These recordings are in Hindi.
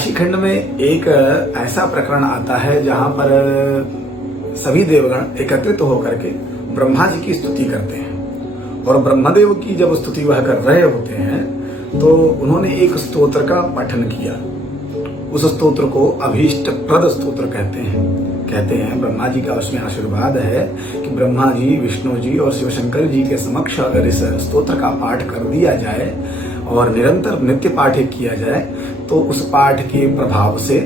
काशी खंड में एक ऐसा प्रकरण आता है जहां पर सभी देवगण एकत्रित होकर के ब्रह्मा जी की स्तुति करते हैं। और ब्रह्मदेव की जब स्तुति वह कर रहे होते हैं तो उन्होंने एक स्तोत्र का पठन किया। उस स्तोत्र को अभीष्ट प्रद स्तोत्र कहते हैं। ब्रह्मा जी का उसमें आशीर्वाद है कि ब्रह्मा जी, विष्णु जी और शिवशंकर जी के समक्ष अगर इस स्तोत्र का पाठ कर दिया जाए और निरंतर नित्य पाठ किया जाए तो उस पाठ के प्रभाव से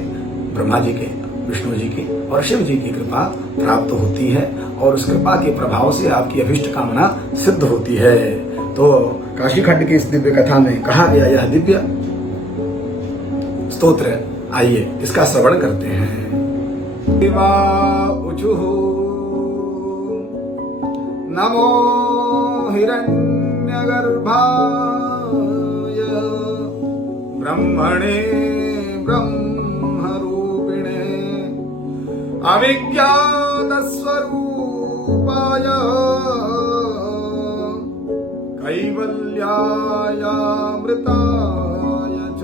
ब्रह्मा जी के, विष्णु जी की और शिव जी की कृपा प्राप्त होती है और उस कृपा के प्रभाव से आपकी अभिष्ट कामना सिद्ध होती है। तो काशी खंड की इस दिव्य कथा में कहा गया यह दिव्य स्तोत्र, आइए इसका श्रवण करते हैं। देवा उचुः नमो हिरण्यगर्भाय ब्रह्मणे ब्रह्मरूपिणे अविज्ञातस्वरूपाय कैवल्यायामृताय च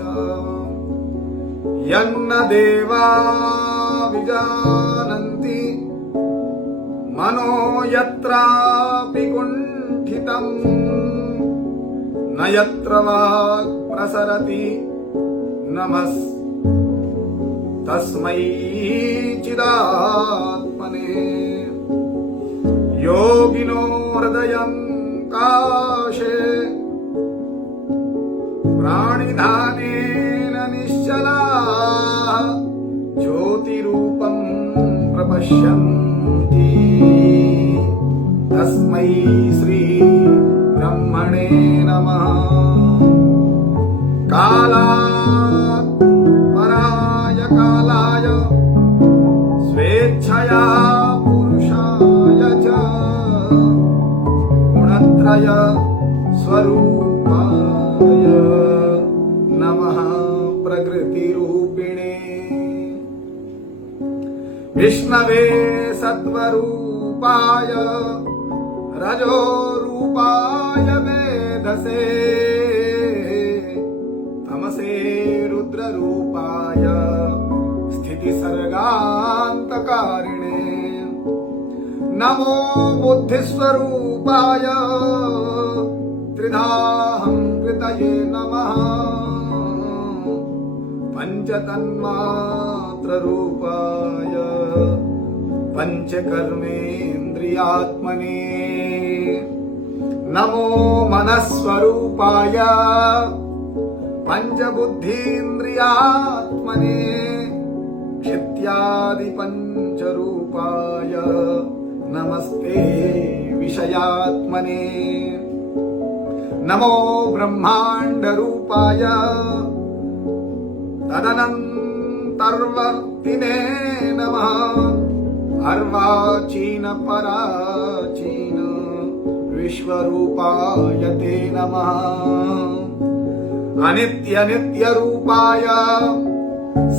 यन्न देवा विजानन्ति मनो यत्रापि कुण्ठितम् न यत्र वाक् प्रसरति नमस्तस्मै चिदात्मने योगिनो हृदयं काशे प्राणिधानेन निश्चला ज्योतिरूपं प्रपश्यन्ति तस्मै श्री ब्रह्मणे नमः। कालात् पराय कालाय स्वेच्छया पुरुषाय च गुणत्रय स्वरूपाय नमः प्रकृतिरूपिणे विष्णवे सत्वरूपाय रजोरूपाय वेधसे तमसे रुद्ररूपाय स्थितिसर्गान्तकारिणे नमो बुद्धिस्वरूपाय त्रिधाहंकृतये नमः पंचतन्मात्ररूपाय पंचकर्मेन्द्रियात्मने नमो मनस्वरूपाय पंचबुद्धीन्द्रियात्मने क्षित्यादि पंचरूपाय नमस्ते विषयात्मने नमो ब्रह्माण्डरूपाय तदनन्तर्वर्तिने नमः अर्वाचीन पराचीन विश्वरूपाय ते नमः अनित्य नित्य रूपाय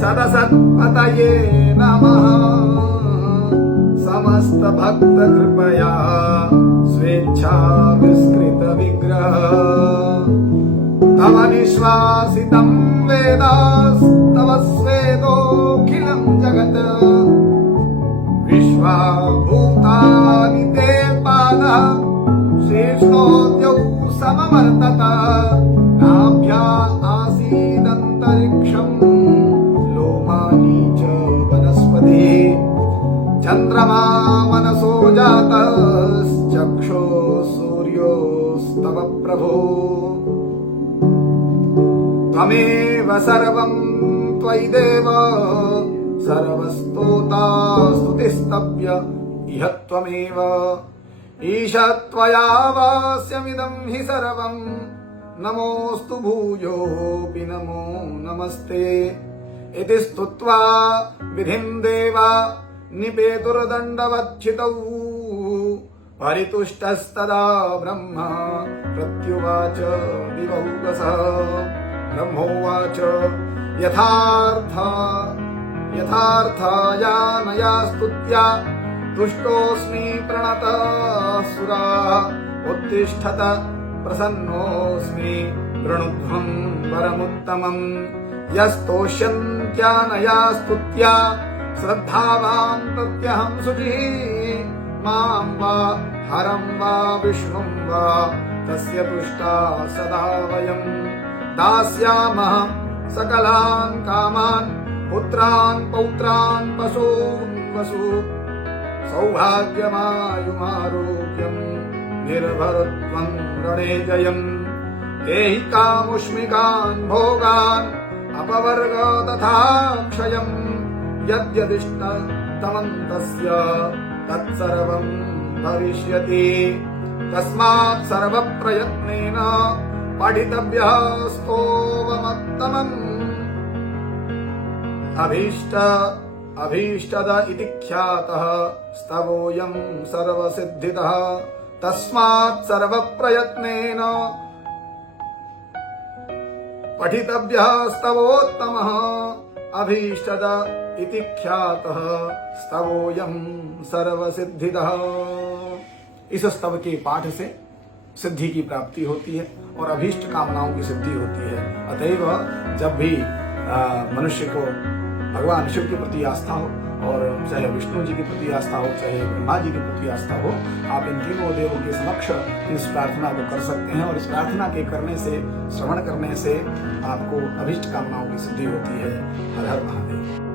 सदसत्पतये नमः समस्त भक्त कृपया स्वेच्छा विस्कृत विग्रह तव निश्वासितं वेदास्तव स्वेदोऽखिलं जगत् विश्वाभूतानि ते पादः श्रेष्ठोऽद्यौ समवर्तत नाभ्या आसीदन्तरिक्षं लोमानि च वनस्पति चन्द्रमा मनसो जातश्चक्षो सूर्योस्तव प्रभो त्वमेव सर्वं त्वयि देव सर्वस्तोता स्तुतिस्तव्य इह त्वमेव ईश त्वया वास्यमिदं हि सर्वं नमोऽस्तु भूयोऽपि नमो नमस्ते इति स्तुत्वा विधिं देवा निपेतुर्दण्डवच्छितौ परितुष्टस्तदा ब्रह्मा प्रत्युवाच विभौगसः ब्रह्मोवाच यथार्थाया नया स्तुत्या तुष्टोऽस्मि प्रणतः सुरा उत्तिष्ठत प्रसन्नोऽस्मि वृणुध्वं वरमुत्तमं यस्तोष्यन्ति संख्यानया स्तुत्या श्रद्धावान् प्रत्यहं शुचिः मां वा हरं वा विष्णुं वा तस्य तुष्टा सदा वयं दास्यामः सकलान् कामान् पुत्रान् पौत्रान् पशून् वसु सौभाग्यमायुमारोग्यं निर्भरत्वं रणे जयम् एहि कामुष्मिकान् भोगान् अपवर्ग तथा क्षयम् यद्यदिष्टतमन्तस्य तत्सर्वं भविष्यति तस्मात् सर्वप्रयत्नेन पठितव्यः स्तोममुत्तमम् अभीष्टद इति ख्यातः स्तवोऽयं सर्वसिद्धितः तस्मात् सर्वप्रयत्नेन पठितव्यः स्तवोत्तमः अभीष्टद इति ख्यातः स्तवोऽयं सर्वसिद्धितः। इस स्तव के पाठ से सिद्धि की प्राप्ति होती है और अभीष्ट कामनाओं की सिद्धि होती है। अतएव जब भी मनुष्य को भगवान शिव के प्रति आस्था हो और चाहे विष्णु जी के प्रति आस्था हो चाहे ब्रह्मा जी के प्रति आस्था हो, आप इन तीनों देवों के समक्ष इस प्रार्थना को कर सकते हैं और इस प्रार्थना के करने से, श्रवण करने से आपको अभीष्ट कामनाओं की सिद्धि होती है। हर हर महादेव।